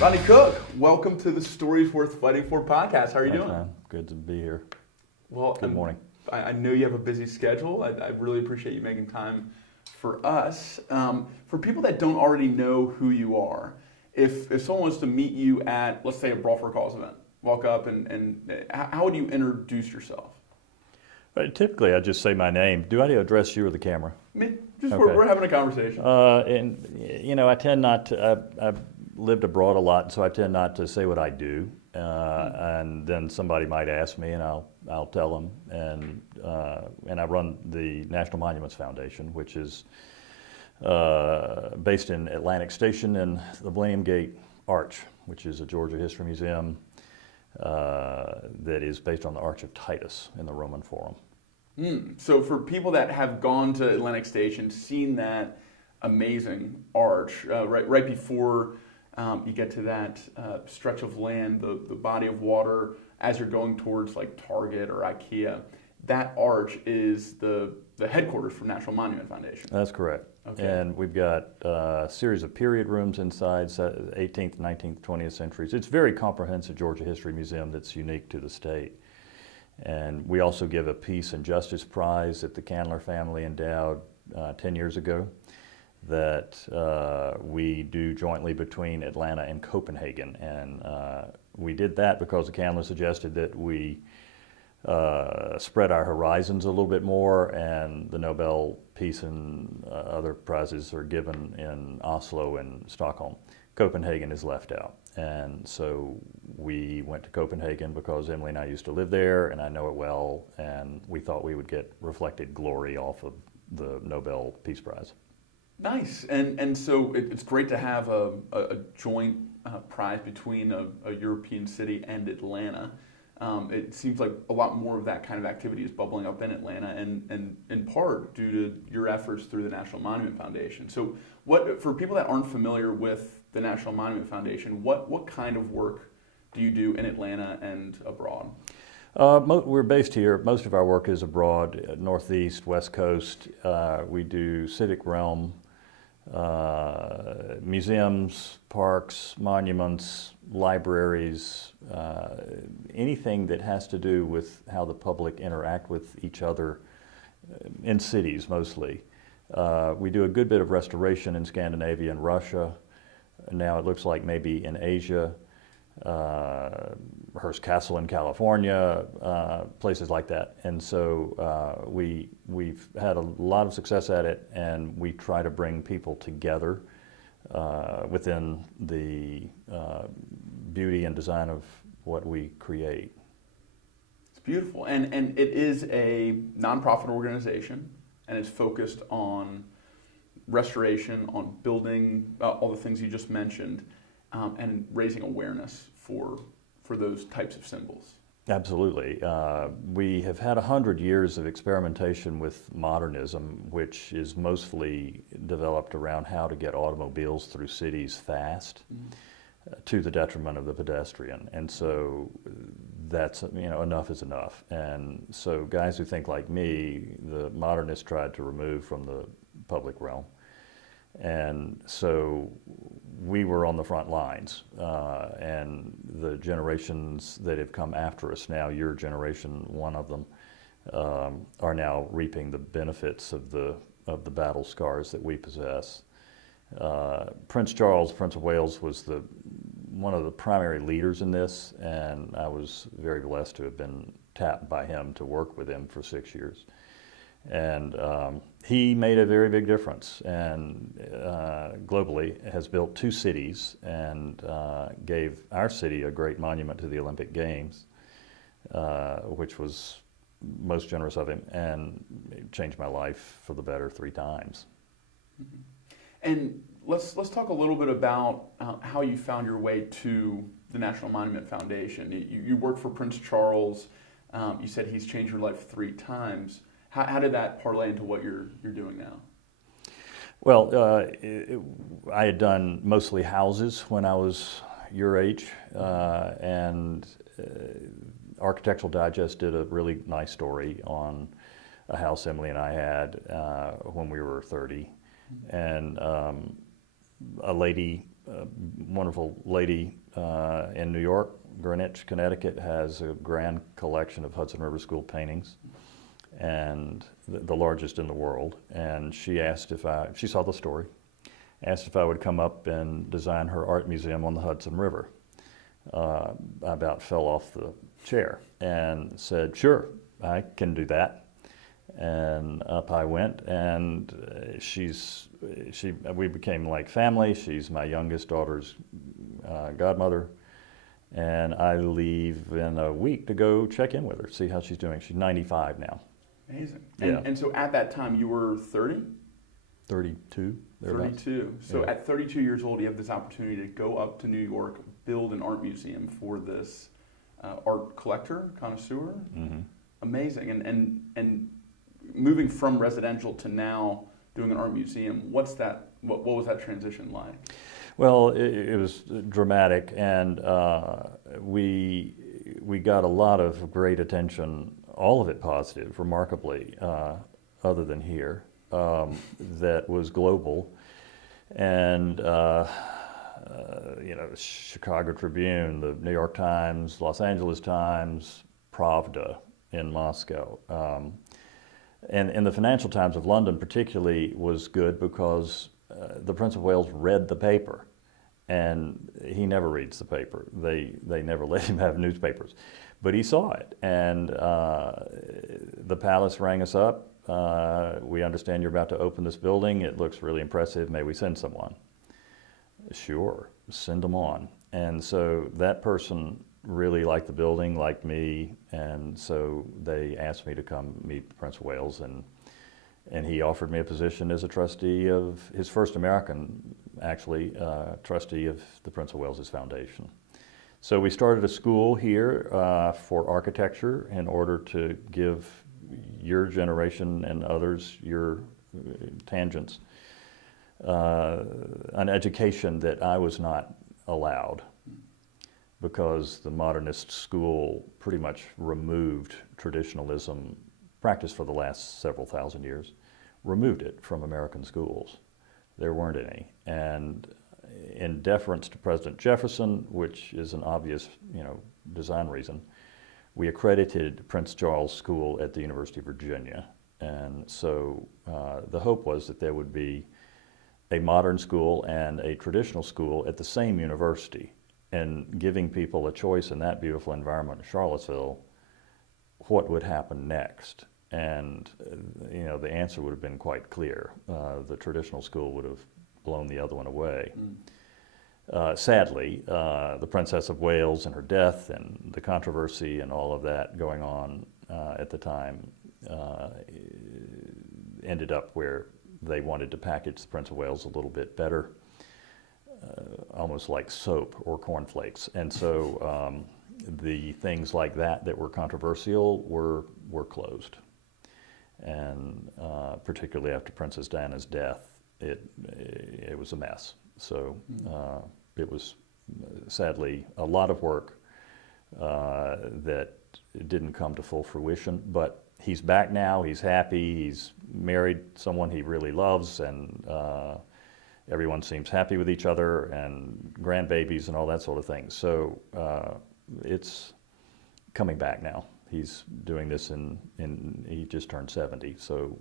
Rodney Cook, welcome to the Stories Worth Fighting For podcast. How are you doing? Man. Good to be here. Well, Good morning. I know you have a busy schedule. I really appreciate you making time for us. For people that don't already know who you are, if someone wants to meet you at, let's say, a Brawl for a Cause event, walk up and how would you introduce yourself? Typically, I just say my name. Do I address you or the camera? Me, just Okay. we're having a conversation. I tend not to. I've lived abroad a lot, so I tend not to say what I do. And then somebody might ask me, and I'll tell them. And I run the National Monuments Foundation, which is based in Atlantic Station in the Millennium Gate Arch, which is a Georgia history museum that is based on the Arch of Titus in the Roman Forum. So for people that have gone to Atlantic Station, seen that amazing arch right before you get to that stretch of land, the body of water, as you're going towards like Target or IKEA, that arch is the headquarters for National Monument Foundation. That's correct. Okay. And we've got a series of period rooms inside, 18th, 19th, 20th centuries. It's a very comprehensive Georgia History Museum that's unique to the state. And we also give a Peace and Justice Prize that the Candler family endowed 10 years ago that we do jointly between Atlanta and Copenhagen. And we did that because the Candler suggested that we spread our horizons a little bit more, and the Nobel Peace and other prizes are given in Oslo and Stockholm. Copenhagen is left out. And so we went to Copenhagen because Emily and I used to live there, and I know it well, and we thought we would get reflected glory off of the Nobel Peace Prize. Nice, and so it's great to have a joint prize between a European city and Atlanta. It seems like a lot more of that kind of activity is bubbling up in Atlanta, and in part due to your efforts through the National Monument Foundation. So, for people that aren't familiar with the National Monument Foundation, what kind of work do you do in Atlanta and abroad? We're based here. Most of our work is abroad, Northeast, West Coast. We do civic realm, museums, parks, monuments, libraries, anything that has to do with how the public interact with each other in cities mostly. We do a good bit of restoration in Scandinavia and Russia. Now it looks like maybe in Asia, Hearst Castle in California, places like that. And so we've had a lot of success at it, and we try to bring people together within the beauty and design of what we create. It's beautiful, and it is a nonprofit organization, and it's focused on restoration, on building all the things you just mentioned, and raising awareness for those types of symbols. Absolutely. We have had 100 years of experimentation with modernism, which is mostly developed around how to get automobiles through cities fast, to the detriment of the pedestrian. And so that's, enough is enough. And so guys who think like me, the modernists tried to remove from the public realm. And so we were on the front lines, and the generations that have come after us now, your generation, one of them, are now reaping the benefits of the battle scars that we possess. Prince Charles, Prince of Wales, was one of the primary leaders in this, and I was very blessed to have been tapped by him to work with him for 6 years. And he made a very big difference, and globally has built 2 cities and gave our city a great monument to the Olympic Games, which was most generous of him, and it changed my life for the better 3 times. Mm-hmm. And let's talk a little bit about how you found your way to the National Monument Foundation. You worked for Prince Charles. You said he's changed your life 3 times. How did that parlay into what you're doing now? Well, I had done mostly houses when I was your age, and Architectural Digest did a really nice story on a house Emily and I had when we were 30. And a lady a wonderful lady in New York, Greenwich, Connecticut, has a grand collection of Hudson River School paintings, and the largest in the world. And she asked if she saw the story, asked if I would come up and design her art museum on the Hudson River. I about fell off the chair and said, sure, I can do that. And up I went, and we became like family. She's my youngest daughter's godmother, and I leave in a week to go check in with her, see how she's doing. She's 95 now. Amazing. Yeah. And so at that time you were 30? 32. 32. So yeah. At 32 years old, you have this opportunity to go up to New York, build an art museum for this art collector, connoisseur. Mm-hmm. Amazing. And moving from residential to now doing an art museum, what was that transition like? Well, it was dramatic, and we got a lot of great attention, all of it positive, remarkably, other than here, that was global. And Chicago Tribune, the New York Times, Los Angeles Times, Pravda in Moscow. And the Financial Times of London particularly was good because the Prince of Wales read the paper, and he never reads the paper. They never let him have newspapers, but he saw it, and the palace rang us up. We understand you're about to open this building. It looks really impressive. May we send someone? Sure, send them on. And so that person really liked the building, liked me, and so they asked me to come meet the Prince of Wales, and he offered me a position as a trustee of his first American, actually, trustee of the Prince of Wales's foundation. So we started a school here for architecture in order to give your generation and others, your tangents, an education that I was not allowed, because the modernist school pretty much removed traditionalism, practiced for the last several thousand years, removed it from American schools. There weren't any. And in deference to President Jefferson, which is an obvious, design reason, we accredited Prince Charles School at the University of Virginia. And so the hope was that there would be a modern school and a traditional school at the same university, and giving people a choice in that beautiful environment in Charlottesville, what would happen next. And the answer would have been quite clear. The traditional school would have blown the other one away. Sadly, the Princess of Wales and her death and the controversy and all of that going on at the time ended up where they wanted to package the Prince of Wales a little bit better, almost like soap or cornflakes. And so the things like that were controversial were closed. And particularly after Princess Diana's death, it was a mess. So it was sadly a lot of work that didn't come to full fruition, but he's back now, he's happy, he's married someone he really loves, and everyone seems happy with each other, and grandbabies and all that sort of thing. So it's coming back now. He's doing this he just turned 70, so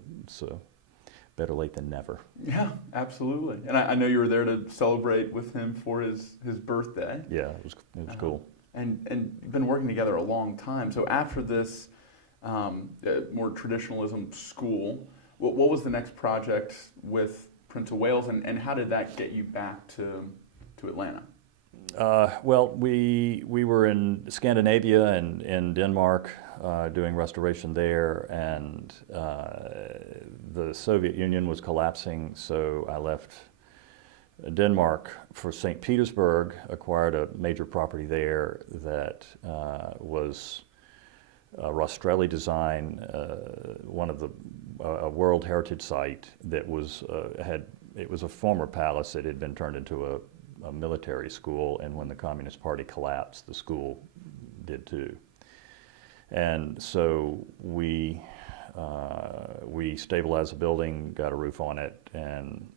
better late than never. Yeah, absolutely. And I know you were there to celebrate with him for his birthday. Yeah, it was cool. And you've been working together a long time. So after this more traditionalism school, what was the next project with Prince of Wales, and how did that get you back to Atlanta? Well, we were in Scandinavia and in Denmark doing restoration there, and the Soviet Union was collapsing, so I left Denmark for St. Petersburg, acquired a major property there that was a Rastrelli design, one of a World Heritage Site that was it was a former palace that had been turned into a military school, and when the Communist Party collapsed, the school did too. And so we stabilized the building, got a roof on it, and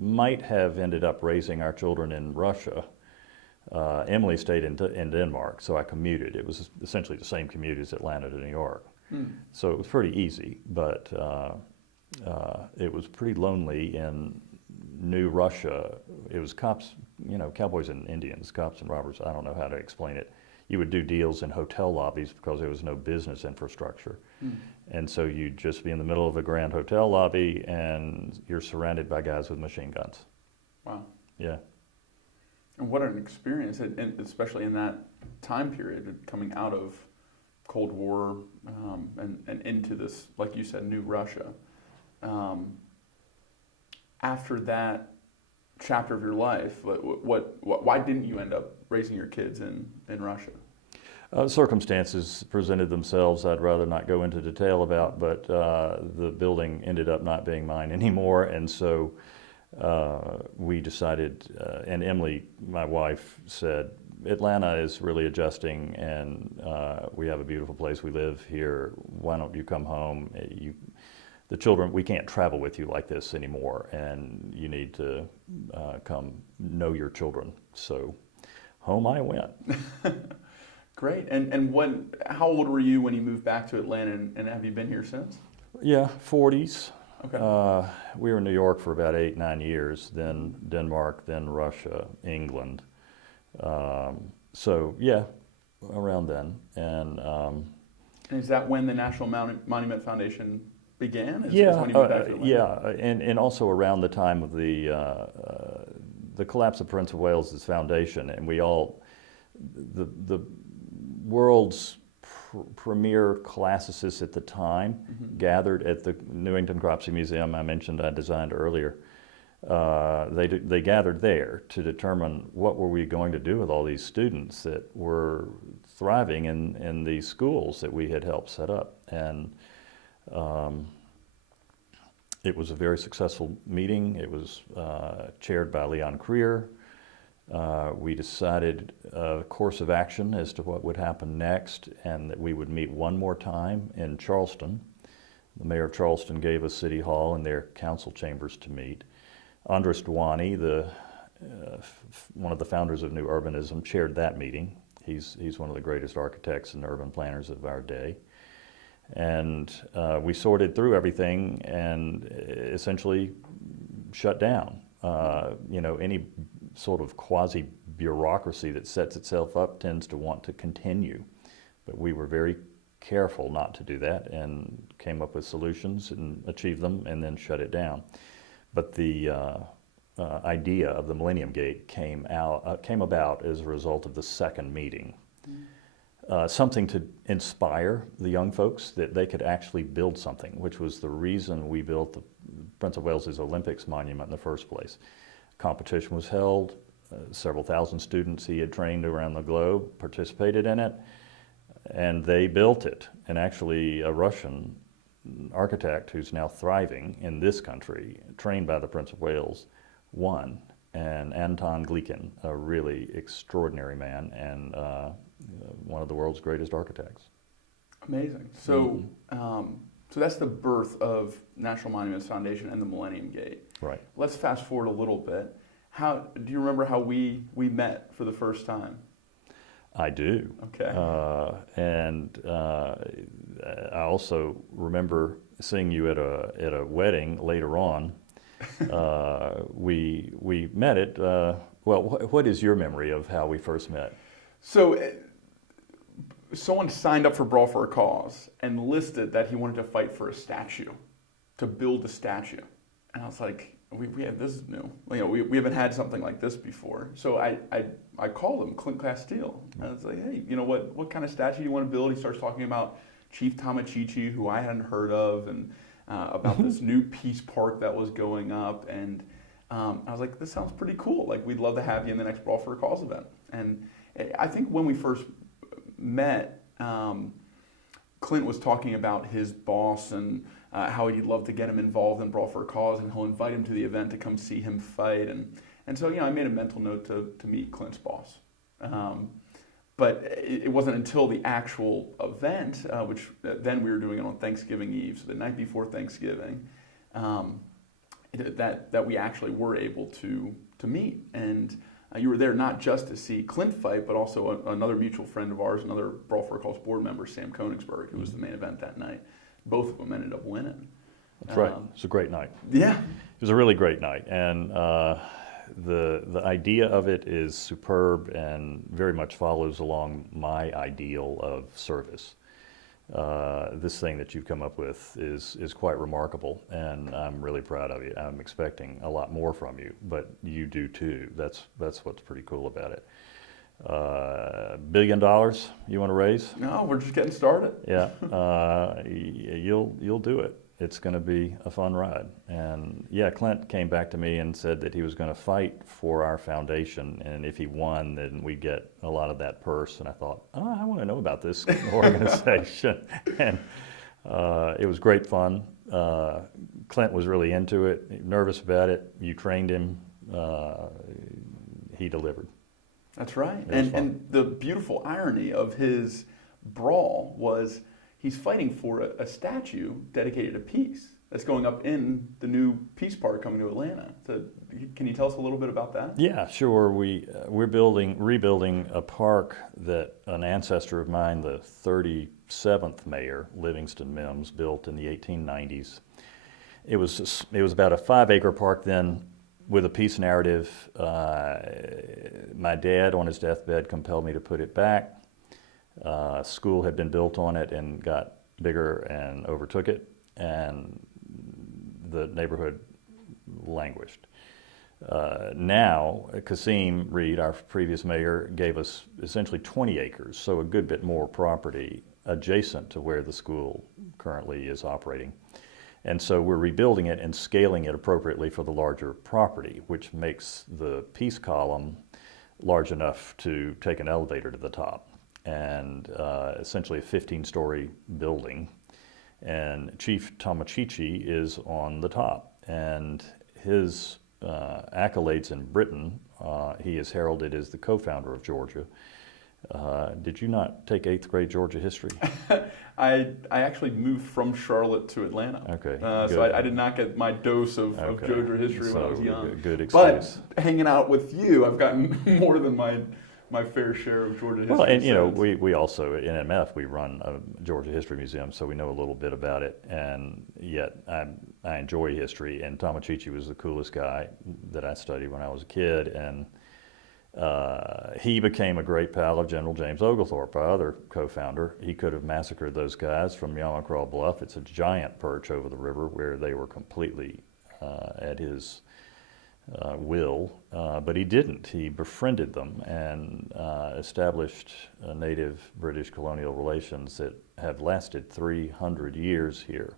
might have ended up raising our children in Russia. Emily stayed in Denmark, so I commuted. It was essentially the same commute as Atlanta to New York. So it was pretty easy, but it was pretty lonely in New Russia. It was cops, cowboys and Indians, cops and robbers. I don't know how to explain it. You would do deals in hotel lobbies because there was no business infrastructure. And so you'd just be in the middle of a grand hotel lobby and you're surrounded by guys with machine guns. Wow. Yeah. And what an experience, especially in that time period, coming out of Cold War and into this, like you said, new Russia. After that chapter of your life, why didn't you end up raising your kids in Russia? Circumstances presented themselves I'd rather not go into detail about, but the building ended up not being mine anymore, and so we decided, and Emily, my wife, said, Atlanta is really adjusting, and we have a beautiful place. We live here. Why don't you come home? The children, we can't travel with you like this anymore, and you need to come know your children. So home I went. Great. And how old were you when you moved back to Atlanta, and have you been here since? Yeah, 40s. Okay. We were in New York for about 8-9 years, then Denmark, then Russia, England. So yeah, around then. And is that when the National Monument Foundation began? Is when you moved back to Atlanta? Yeah, and also around the time of the collapse of Prince of Wales's foundation, and we all, the world's premier classicists at the time gathered at the Newington Cropsey Museum I mentioned I designed earlier. They gathered there to determine what were we going to do with all these students that were thriving in these schools that we had helped set up. And it was a very successful meeting. It was chaired by Leon Creer. We decided a course of action as to what would happen next, and that we would meet one more time in Charleston. The mayor of Charleston gave us City Hall and their council chambers to meet. Andres Duany, one of the founders of New Urbanism, chaired that meeting. He's one of the greatest architects and urban planners of our day. And we sorted through everything and essentially shut down. Any sort of quasi-bureaucracy that sets itself up tends to want to continue. But we were very careful not to do that and came up with solutions and achieved them and then shut it down. But the idea of the Millennium Gate came about as a result of the second meeting. Something to inspire the young folks that they could actually build something, which was the reason we built the Prince of Wales's Olympics monument in the first place. Competition was held. Several thousand students he had trained around the globe participated in it, and they built it. And actually a Russian architect who's now thriving in this country, trained by the Prince of Wales, won. And Anton Glikin, a really extraordinary man and one of the world's greatest architects. Amazing. So, so that's the birth of National Monuments Foundation and the Millennium Gate. Right. Let's fast forward a little bit. Do you remember how we met for the first time? I do. Okay. I also remember seeing you at a wedding later on. We met at, what is your memory of how we first met? So someone signed up for Brawl for a Cause and listed that he wanted to fight for a statue, to build a statue. And I was like, we have this new. We haven't had something like this before. So I called him, Clint Castile. And I was like, hey, what kind of statue do you want to build? He starts talking about Chief Tamachichi, who I hadn't heard of, and about this new peace park that was going up. And I was like, this sounds pretty cool. Like, we'd love to have you in the next Brawl for a Cause event. And I think when we first met, Clint was talking about his boss and how he'd love to get him involved in Brawl for a Cause, and he'll invite him to the event to come see him fight. And so, I made a mental note to meet Clint's boss. But it wasn't until the actual event, which then we were doing it on Thanksgiving Eve, so the night before Thanksgiving. that we actually were able to meet. And you were there not just to see Clint fight, but also another mutual friend of ours, another Brawl for a Cause board member, Sam Koenigsberg, who was the main event that night. Both of them ended up winning. That's right. It was a great night. Yeah. It was a really great night. And the idea of it is superb and very much follows along my ideal of service. This thing that you've come up with is quite remarkable, and I'm really proud of you. I'm expecting a lot more from you, but you do too. That's what's pretty cool about it. $1 billion you want to raise? No, we're just getting started. Yeah, you'll do it. It's going to be a fun ride. And yeah, Clint came back to me and said that he was going to fight for our foundation, and if he won, then we'd get a lot of that purse. And I thought, oh, I want to know about this organization. And it was great fun. Clint was really into it, nervous about it. You trained him. He delivered. That's right. And the beautiful irony of his brawl was he's fighting for a statue dedicated to peace that's going up in the new Peace Park coming to Atlanta. So can you tell us a little bit about that? Yeah, sure. We're rebuilding a park that an ancestor of mine, the 37th mayor, Livingston Mims, built in the 1890s. It was about a 5-acre park then with a peace narrative. My dad, on his deathbed, compelled me to put it back. School had been built on it and got bigger and overtook it, and the neighborhood languished. Now, Kasim Reed, our previous mayor, gave us essentially 20 acres, so a good bit more property adjacent to where the school currently is operating. And so we're rebuilding it and scaling it appropriately for the larger property, which makes the peace column large enough to take an elevator to the top. And essentially a 15-story building. And Chief Tomochichi is on the top. And his accolades in Britain, he is heralded as the co-founder of Georgia. Did you not take 8th grade Georgia history? I actually moved from Charlotte to Atlanta. Okay. So I did not get my dose of Georgia history when I was young. Good excuse. But hanging out with you, I've gotten more than my fair share of Georgia history. Well, and you know, we also, in MF, we run a Georgia History Museum, so we know a little bit about it, and yet I enjoy history, and Tomochichi was the coolest guy that I studied when I was a kid, and he became a great pal of General James Oglethorpe, our other co-founder. He could have massacred those guys from Yamacraw Bluff. It's a giant perch over the river where they were completely at his will, but he didn't. He befriended them and established native British colonial relations that have lasted 300 years here,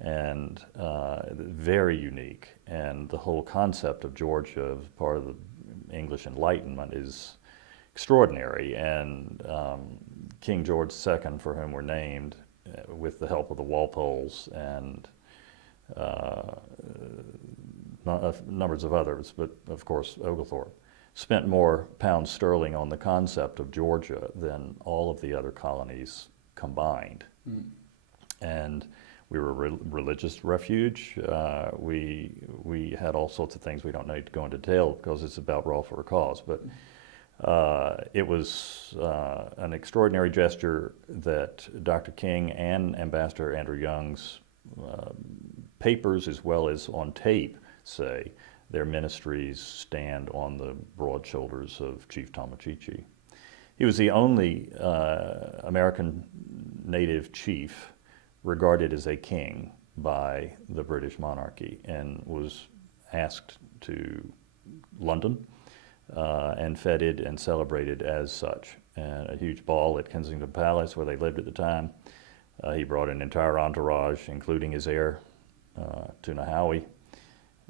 and very unique. And the whole concept of Georgia as part of the English Enlightenment is extraordinary. And King George II, for whom we're named, with the help of the Walpoles and numbers of others, but of course Oglethorpe, spent more pounds sterling on the concept of Georgia than all of the other colonies combined. And we were a religious refuge. We had all sorts of things we don't need to go into detail because it's about Brawl for a Cause, but it was an extraordinary gesture that Dr. King and Ambassador Andrew Young's papers, as well as on tape, say their ministries stand on the broad shoulders of Chief Tomochichi. He was the only American native chief regarded as a king by the British monarchy, and was asked to London and feted and celebrated as such. And a huge ball at Kensington Palace, where they lived at the time. He brought an entire entourage, including his heir, Tuna Howie.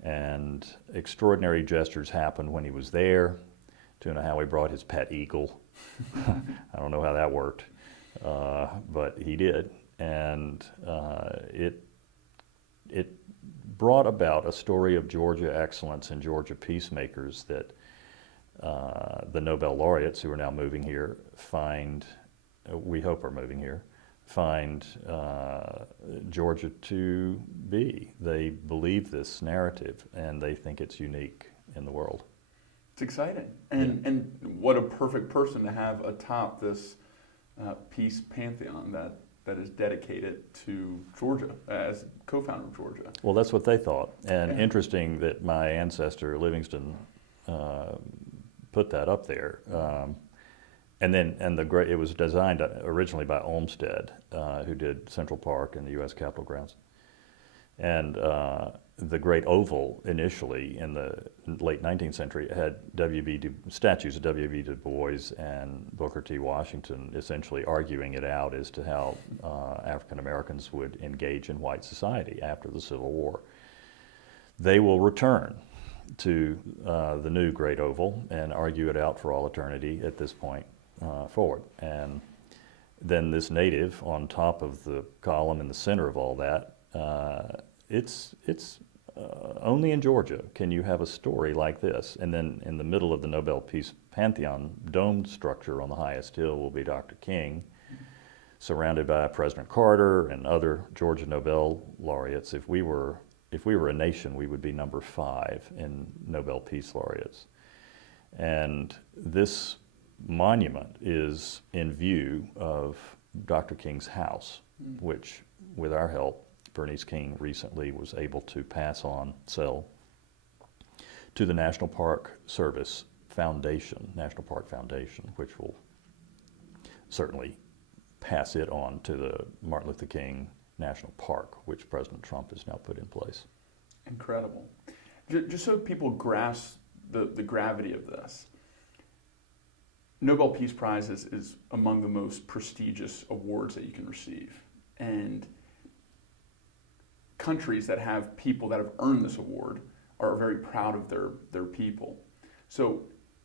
And extraordinary gestures happened when he was there. Tuna Howie brought his pet eagle. I don't know how that worked, but he did. And it brought about a story of Georgia excellence and Georgia peacemakers that the Nobel laureates, who are now moving here, we hope are moving here, find Georgia to be. They believe this narrative, and they think it's unique in the world. It's exciting, and what a perfect person to have atop this peace pantheon that is dedicated to Georgia as co-founder of Georgia. Well, that's what they thought, and interesting that my ancestor Livingston put that up there. It was designed originally by Olmsted, who did Central Park and the U.S. Capitol grounds. And the Great Oval initially in the late 19th century had statues of W.B. Du Bois and Booker T. Washington essentially arguing it out as to how African Americans would engage in white society after the Civil War. They will return to the new Great Oval and argue it out for all eternity at this point forward. And then this native on top of the column in the center of all that, it's only in Georgia can you have a story like this. And then in the middle of the Nobel Peace Pantheon, domed structure on the highest hill will be Dr. King, surrounded by President Carter and other Georgia Nobel laureates. If we were a nation, we would be number 5 in Nobel Peace laureates. And this monument is in view of Dr. King's house, which, with our help, Bernice King recently was able to sell to the National Park Service Foundation, National Park Foundation, which will certainly pass it on to the Martin Luther King National Park, which President Trump has now put in place. Incredible. Just so people grasp the gravity of this, Nobel Peace Prize is among the most prestigious awards that you can receive. And countries that have people that have earned this award are very proud of their people. So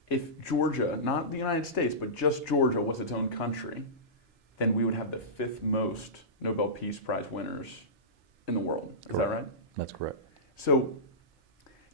if Georgia, not the United States, but just Georgia was its own country, then we would have the 5th most Nobel Peace Prize winners in the world. Is Correct. That right? That's correct. So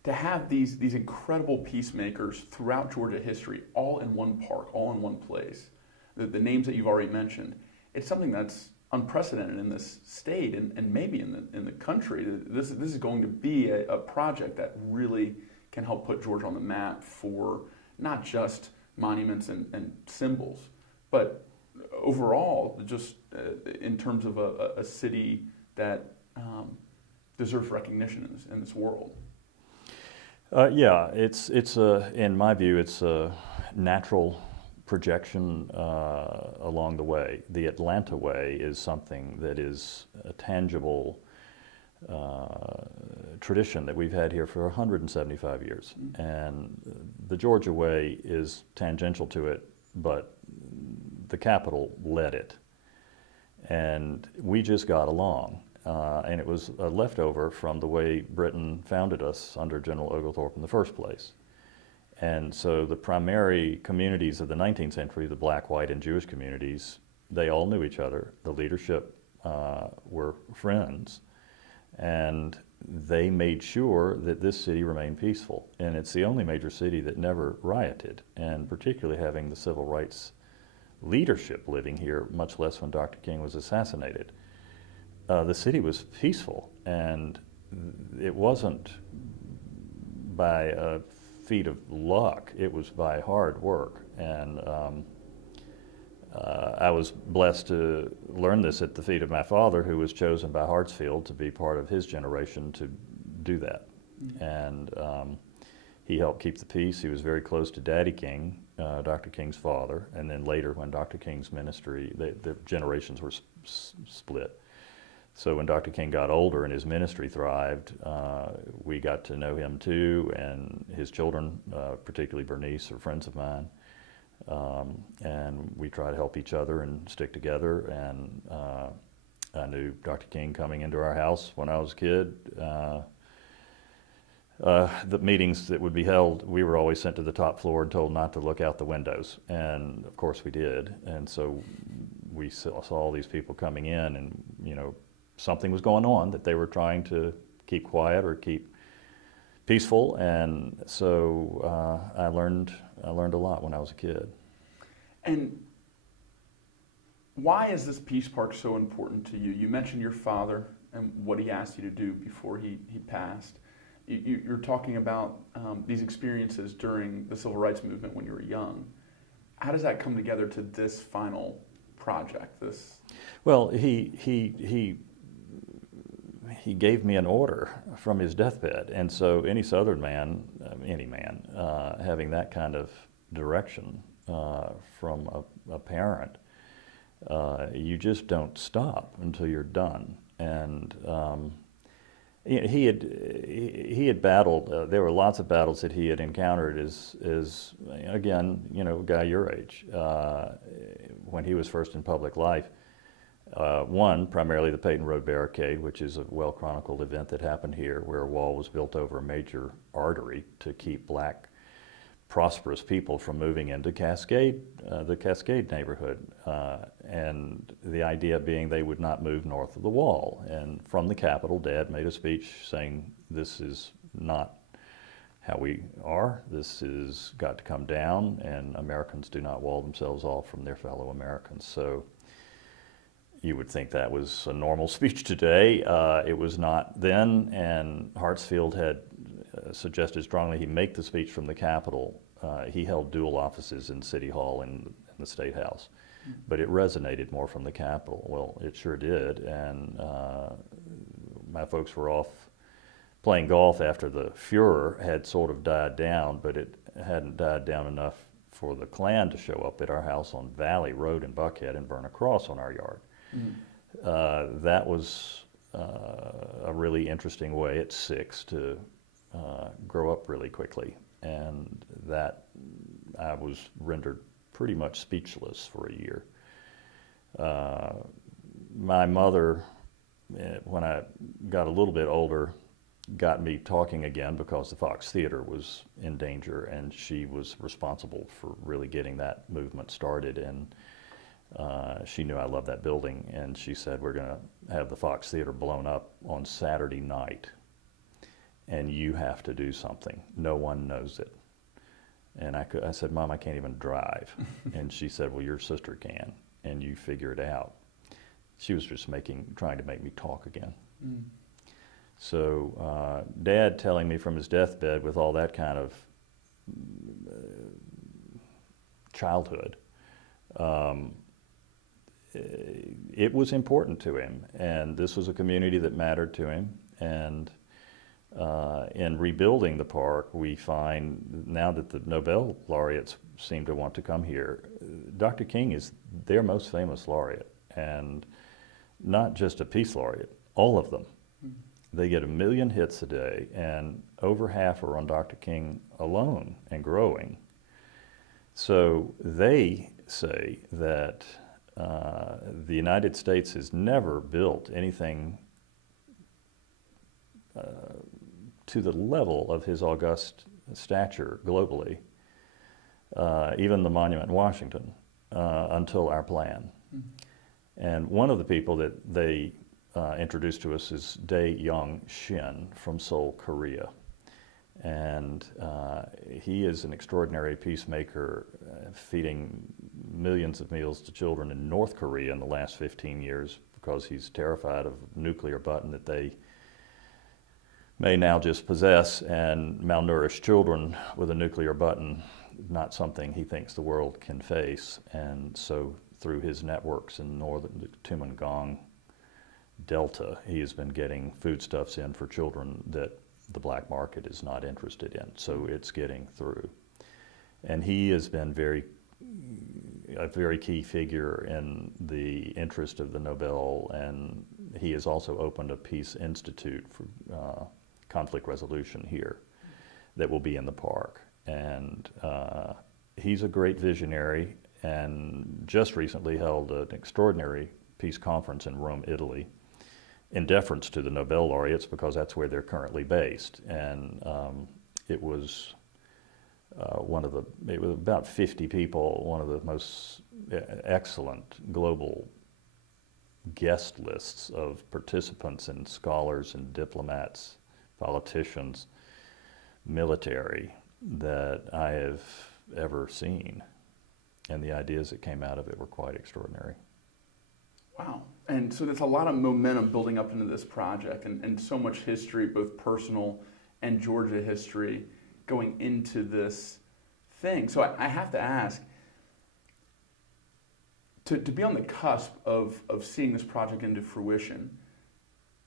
to have these incredible peacemakers throughout Georgia history, all in one park, all in one place, the names that you've already mentioned, it's something that's unprecedented in this state and maybe in the country. This is going to be a project that really can help put Georgia on the map for not just monuments and symbols, but overall, just in terms of a city that deserves recognition in this world. Yeah, it's in my view, it's a natural projection along the way. The Atlanta Way is something that is a tangible tradition that we've had here for 175 years. And the Georgia Way is tangential to it, but the Capitol led it. And we just got along. And it was a leftover from the way Britain founded us under General Oglethorpe in the first place. And so the primary communities of the 19th century, the black, white, and Jewish communities, they all knew each other. The leadership were friends, and they made sure that this city remained peaceful. And it's the only major city that never rioted, and particularly having the civil rights leadership living here, much less when Dr. King was assassinated. The city was peaceful, and it wasn't by a feat of luck, it was by hard work. And I was blessed to learn this at the feet of my father, who was chosen by Hartsfield to be part of his generation to do that. Mm-hmm. And he helped keep the peace. He was very close to Daddy King, Dr. King's father, and then later when Dr. King's ministry, the generations were split. So when Dr. King got older and his ministry thrived, we got to know him too, and his children, particularly Bernice, are friends of mine. And we try to help each other and stick together. And I knew Dr. King coming into our house when I was a kid. The meetings that would be held, we were always sent to the top floor and told not to look out the windows. And of course we did. And so we saw all these people coming in, and something was going on that they were trying to keep quiet or keep peaceful. And so I learned a lot when I was a kid. And why is this Peace Park so important to you? You mentioned your father and what he asked you to do before he passed. You're talking about these experiences during the civil rights movement when you were young. How does that come together to this final project? Well, he gave me an order from his deathbed, and so any Southern man, having that kind of direction from a parent, you just don't stop until you're done. And he had battled. There were lots of battles that he had encountered as again, a guy your age when he was first in public life. One, primarily the Peyton Road Barricade, which is a well-chronicled event that happened here, where a wall was built over a major artery to keep black, prosperous people from moving into the Cascade neighborhood, and the idea being they would not move north of the wall. And from the Capitol, Dad made a speech saying, "This is not how we are. This has got to come down, and Americans do not wall themselves off from their fellow Americans." So you would think that was a normal speech today. It was not then, and Hartsfield had suggested strongly he make the speech from the Capitol. He held dual offices in City Hall and the State House, but it resonated more from the Capitol. Well, it sure did, and my folks were off playing golf after the furor had sort of died down, but it hadn't died down enough for the Klan to show up at our house on Valley Road in Buckhead and burn a cross on our yard. That was a really interesting way at 6 to grow up really quickly, and that I was rendered pretty much speechless for a year. My mother, when I got a little bit older, got me talking again because the Fox Theater was in danger, and she was responsible for really getting that movement started. And she knew I loved that building, and she said, "We're going to have the Fox Theater blown up on Saturday night, and you have to do something. No one knows it." And I said, "Mom, I can't even drive." And she said, "Well, your sister can, and you figure it out." She was just trying to make me talk again. So Dad telling me from his deathbed with all that kind of childhood, it was important to him, and this was a community that mattered to him. And in rebuilding the park, we find now that the Nobel laureates seem to want to come here, Dr. King is their most famous laureate, and not just a peace laureate, all of them. They get 1 million hits a day, and over half are on Dr. King alone and growing. So they say that the United States has never built anything to the level of his august stature globally, even the monument in Washington, until our plan. And one of the people that they introduced to us is Dae-Young Shin from Seoul, Korea. And he is an extraordinary peacemaker, feeding millions of meals to children in North Korea in the last 15 years because he's terrified of a nuclear button that they may now just possess, and malnourished children with a nuclear button, not something he thinks the world can face. And so through his networks in northern Tumangong Delta, he has been getting foodstuffs in for children that the black market is not interested in. So it's getting through. And he has been a very key figure in the interest of the Nobel, and he has also opened a peace institute for conflict resolution here that will be in the park. And he's a great visionary, and just recently held an extraordinary peace conference in Rome, Italy, in deference to the Nobel laureates, because that's where they're currently based. And it was about 50 people, one of the most excellent global guest lists of participants and scholars and diplomats, politicians, military, that I have ever seen. And the ideas that came out of it were quite extraordinary. Wow. And so there's a lot of momentum building up into this project and so much history, both personal and Georgia history, going into this thing. So I have to ask, to be on the cusp of seeing this project into fruition,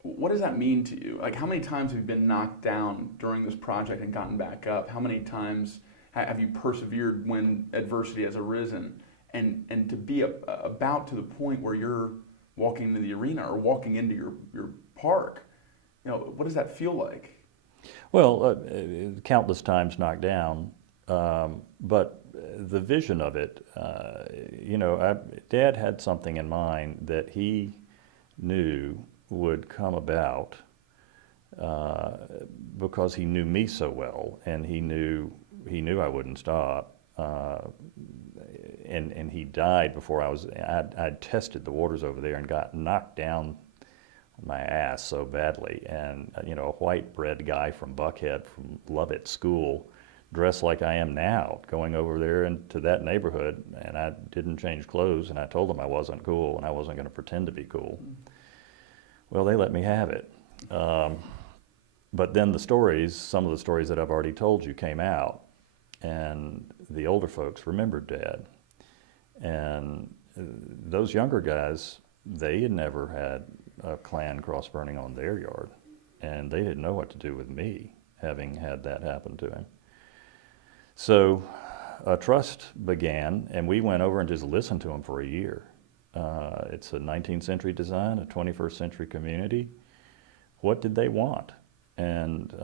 what does that mean to you? Like, how many times have you been knocked down during this project and gotten back up? How many times have you persevered when adversity has arisen? And to be about to the point where you're walking into the arena or walking into your park, what does that feel like? Well, countless times knocked down, but the vision of it, Dad had something in mind that he knew would come about because he knew me so well, and he knew I wouldn't stop. And he died before I'd tested the waters over there and got knocked down my ass so badly. And, a white bread guy from Buckhead, from Lovett School, dressed like I am now, going over there into that neighborhood, and I didn't change clothes, and I told them I wasn't cool and I wasn't going to pretend to be cool. Well, they let me have it. But then some of the stories that I've already told you came out, and the older folks remembered Dad. And those younger guys, they had never had a Klan cross burning on their yard, and they didn't know what to do with me, having had that happen to him. So a trust began, and we went over and just listened to him for a year. It's a 19th century design, a 21st century community. What did they want? And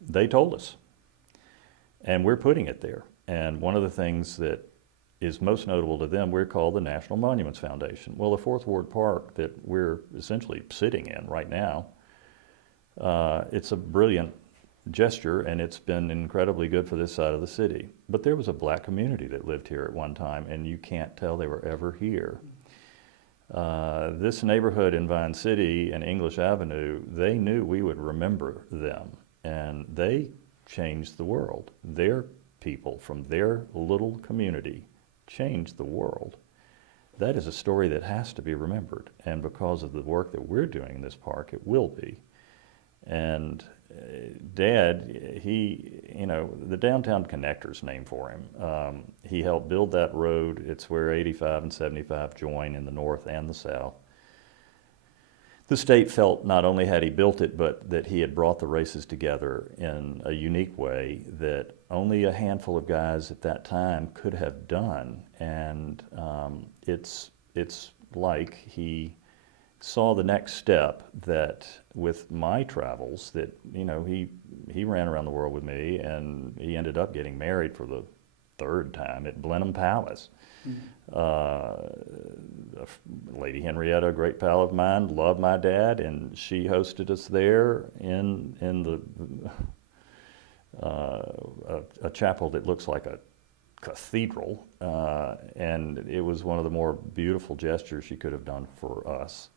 they told us. And we're putting it there. And one of the things that is most notable to them, we're called the National Monuments Foundation. Well, the Fourth Ward Park that we're essentially sitting in right now, it's a brilliant gesture, and it's been incredibly good for this side of the city. But there was a black community that lived here at one time, and you can't tell they were ever here. This neighborhood in Vine City and English Avenue, they knew we would remember them, and they changed the world. Their people from their little community changed the world. That is a story that has to be remembered, and because of the work that we're doing in this park, it will be. And Dad, the Downtown Connector's named for him. He helped build that road. It's where 85 and 75 join in the north and the south. The state felt not only had he built it, but that he had brought the races together in a unique way that only a handful of guys at that time could have done. And it's like he saw the next step that with my travels that, he ran around the world with me, and he ended up getting married for the third time at Blenheim Palace. Lady Henrietta, a great pal of mine, loved my dad, and she hosted us there in a chapel that looks like a cathedral, and it was one of the more beautiful gestures she could have done for us.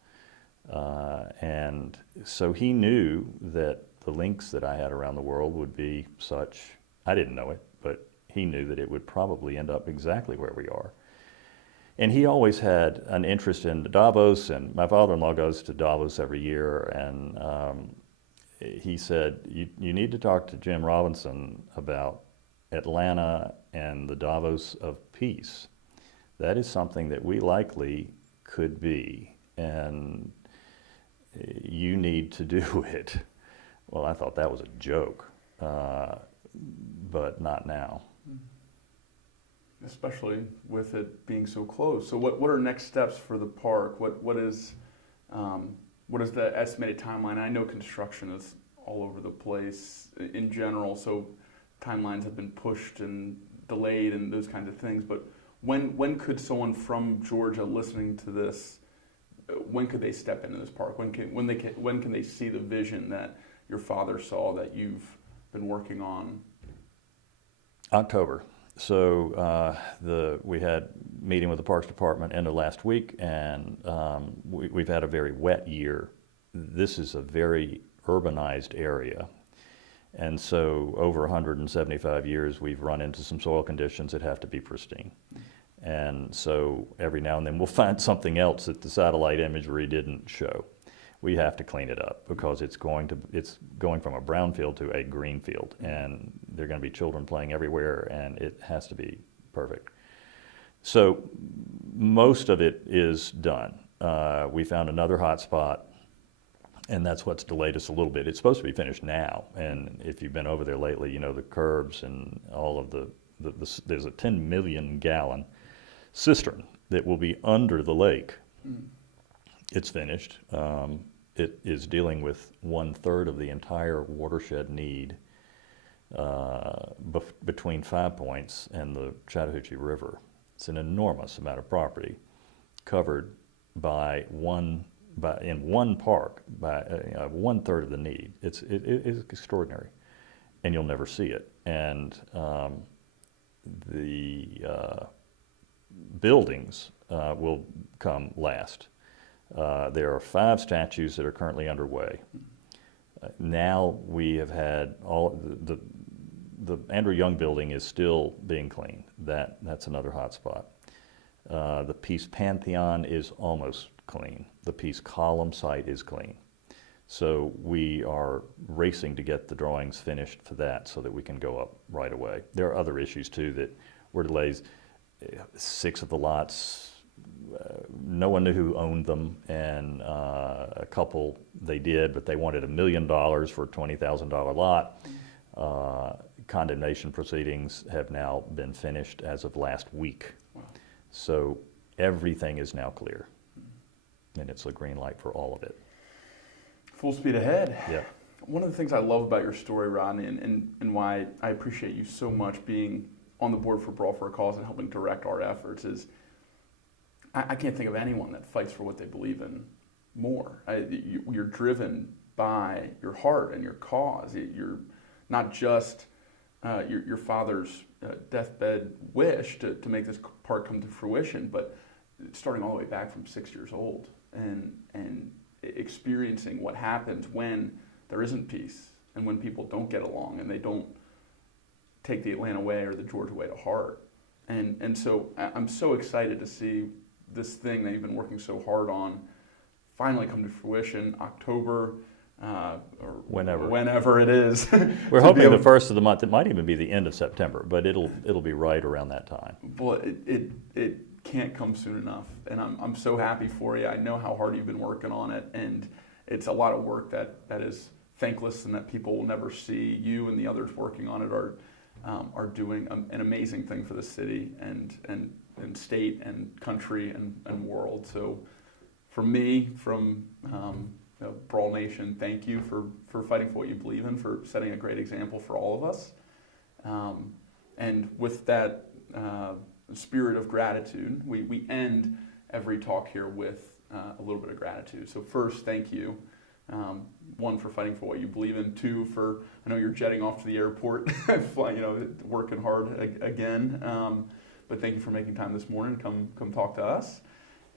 And so he knew that the links that I had around the world would be such, I didn't know it, but he knew that it would probably end up exactly where we are. And he always had an interest in Davos, and my father-in-law goes to Davos every year, and he said, you need to talk to Jim Robinson about Atlanta and the Davos of peace. That is something that we likely could be, and you need to do it. Well, I thought that was a joke, but not now. Especially with it being so close. So what are next steps for the park? What is the estimated timeline? I know construction is all over the place in general, so timelines have been pushed and delayed and those kinds of things. But when could someone from Georgia listening to this, when could they step into this park? When can they see the vision that your father saw that you've been working on? October. So we had meeting with the Parks Department end of last week, and we've had a very wet year. This is a very urbanized area, and so over 175 years we've run into some soil conditions that have to be pristine. And so every now and then we'll find something else that the satellite imagery didn't show. We have to clean it up because it's going from a brown field to a green field, and there are going to be children playing everywhere, and it has to be perfect. So most of it is done. We found another hot spot, and that's what's delayed us a little bit. It's supposed to be finished now, and if you've been over there lately, you know the curbs and all of there's a 10 million gallon cistern that will be under the lake. It's finished. It is dealing with 1/3 of the entire watershed need between 5 Points and the Chattahoochee River. It's an enormous amount of property covered in one park by 1/3 of the need. It's extraordinary, and you'll never see it. And the buildings will come last. There are 5 statues that are currently underway. Now we have had the Andrew Young building is still being cleaned. That's another hot spot. The Peace Pantheon is almost clean. The Peace Column site is clean. So we are racing to get the drawings finished for that so that we can go up right away. There are other issues too that were delays. 6 of the lots, no one knew who owned them, and a couple they did, but they wanted $1 million for a $20,000 lot. Condemnation proceedings have now been finished as of last week. Wow. So everything is now clear, and it's a green light for all of it. Full speed ahead. Yeah. One of the things I love about your story, Rodney, and why I appreciate you so much being on the board for Brawl for a Cause and helping direct our efforts is I can't think of anyone that fights for what they believe in more. You're driven by your heart and your cause. You're not just your father's deathbed wish to make this park come to fruition, but starting all the way back from 6 years old and experiencing what happens when there isn't peace and when people don't get along and they don't take the Atlanta way or the Georgia way to heart. And so I'm so excited to see this thing that you've been working so hard on finally come to fruition, October, or whenever it is. We're hoping the first of the month. It might even be the end of September, but it'll be right around that time. Well, it can't come soon enough, and I'm so happy for you. I know how hard you've been working on it, and it's a lot of work that is thankless and that people will never see. You and the others working on it are doing an amazing thing for the city and state and country and world. So from me, from Brawl Nation, thank you for fighting for what you believe in, for setting a great example for all of us. And with that spirit of gratitude, we end every talk here with a little bit of gratitude. So first, thank you. 1, for fighting for what you believe in. 2, for, I know you're jetting off to the airport, working hard again. But thank you for making time this morning to come talk to us.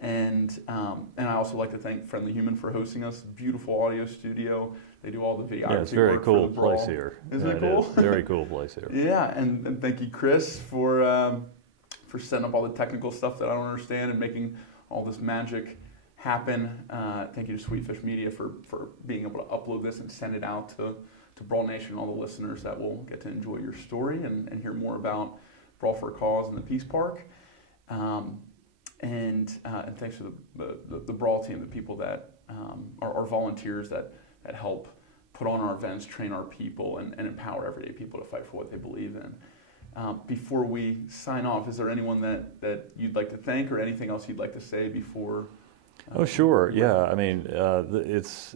And I also like to thank Friendly Human for hosting us. Beautiful audio studio. They do all the videography. Yeah, it's a very work cool for the Brawl. place here. Isn't it cool? Very cool place here. Yeah, and thank you, Chris, for setting up all the technical stuff that I don't understand and making all this magic happen. Thank you to Sweetfish Media for being able to upload this and send it out to Brawl Nation and all the listeners that will get to enjoy your story and hear more about Brawl for a Cause and the Peace Park. And thanks to the Brawl team, the people that are volunteers that help put on our events, train our people, and empower everyday people to fight for what they believe in. Before we sign off, is there anyone that you'd like to thank or anything else you'd like to say before? Oh, sure. Yeah. I mean, it's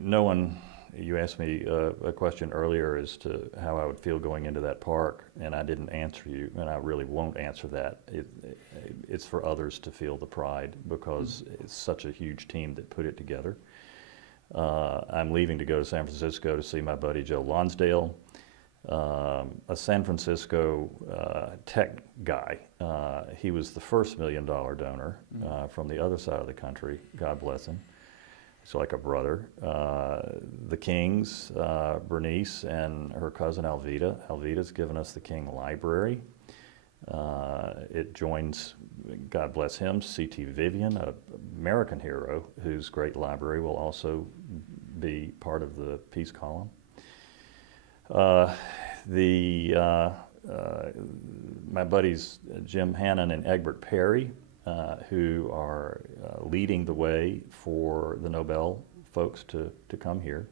no one. You asked me a question earlier as to how I would feel going into that park, and I didn't answer you, and I really won't answer that. It's for others to feel the pride because it's such a huge team that put it together. I'm leaving to go to San Francisco to see my buddy Joe Lonsdale, a San Francisco tech guy. He was the first $1 million donor from the other side of the country. God bless him. He's like a brother. The Kings, Bernice and her cousin Alvita. Alvita's given us the King Library. It joins, God bless him, C.T. Vivian, an American hero whose great library will also be part of the Peace Column. My buddies Jim Hannon and Egbert Perry, who are leading the way for the Nobel folks to come here,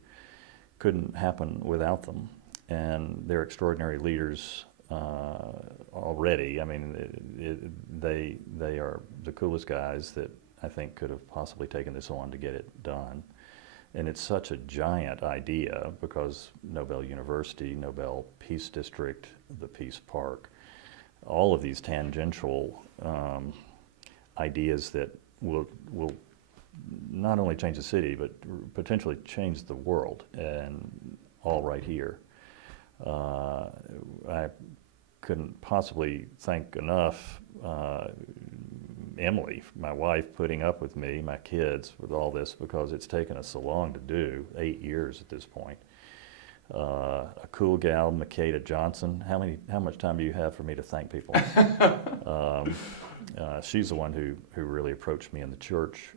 couldn't happen without them. And they're extraordinary leaders already. I mean, they are the coolest guys that I think could have possibly taken this on to get it done. And it's such a giant idea because Nobel University, Nobel Peace District, the Peace Park, all of these tangential ideas that will not only change the city, but potentially change the world, and all right here. I couldn't possibly thank enough Emily, my wife, putting up with me, my kids, with all this, because it's taken us so long to do, 8 years at this point. A cool gal, Makeda Johnson. How much time do you have for me to thank people? She's the one who really approached me in the church,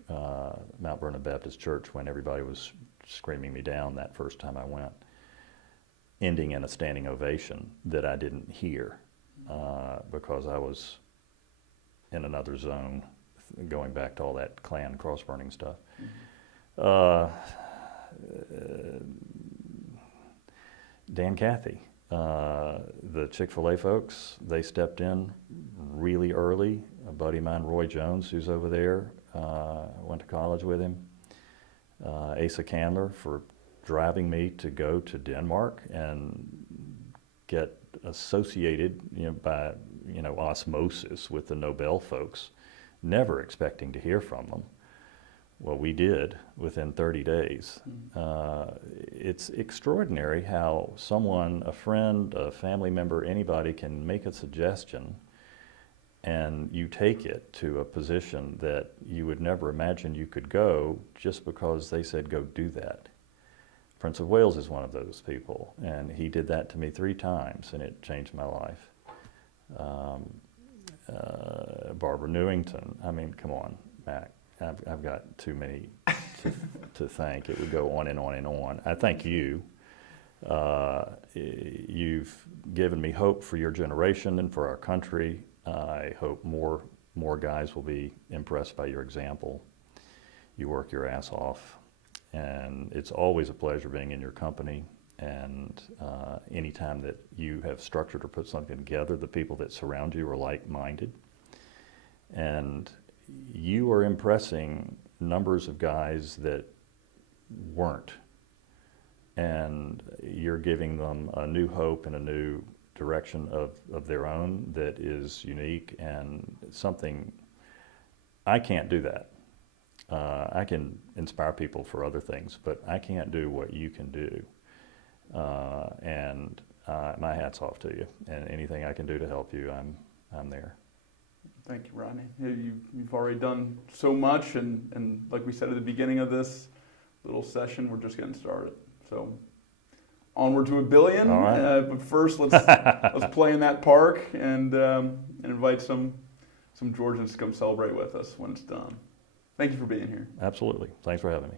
Mount Vernon Baptist Church, when everybody was screaming me down that first time I went, ending in a standing ovation that I didn't hear because I was in another zone, going back to all that Klan cross-burning stuff. Dan Cathy, the Chick-fil-A folks, they stepped in really early. A buddy of mine, Roy Jones, who's over there, went to college with him. Asa Candler for driving me to go to Denmark and get associated, by osmosis with the Nobel folks, never expecting to hear from them. Well, we did within 30 days. It's extraordinary how someone, a friend, a family member, anybody can make a suggestion and you take it to a position that you would never imagine you could go just because they said, go do that. Prince of Wales is one of those people, and he did that to me 3 times, and it changed my life. Barbara Newington, I mean, come on, Mac. I've got too many to thank. It would go on and on and on. I thank you. You've given me hope for your generation and for our country. I hope more guys will be impressed by your example. You work your ass off, and it's always a pleasure being in your company. And anytime that you have structured or put something together, the people that surround you are like-minded. And you are impressing numbers of guys that weren't. And you're giving them a new hope and a new direction of their own that is unique and something. I can't do that. I can inspire people for other things, but I can't do what you can do. And my hat's off to you. And anything I can do to help you, I'm there. Thank you, Rodney. You've already done so much, and like we said at the beginning of this little session, we're just getting started. So onward to $1 billion. All right. But first, let's play in that park and invite some Georgians to come celebrate with us when it's done. Thank you for being here. Absolutely. Thanks for having me.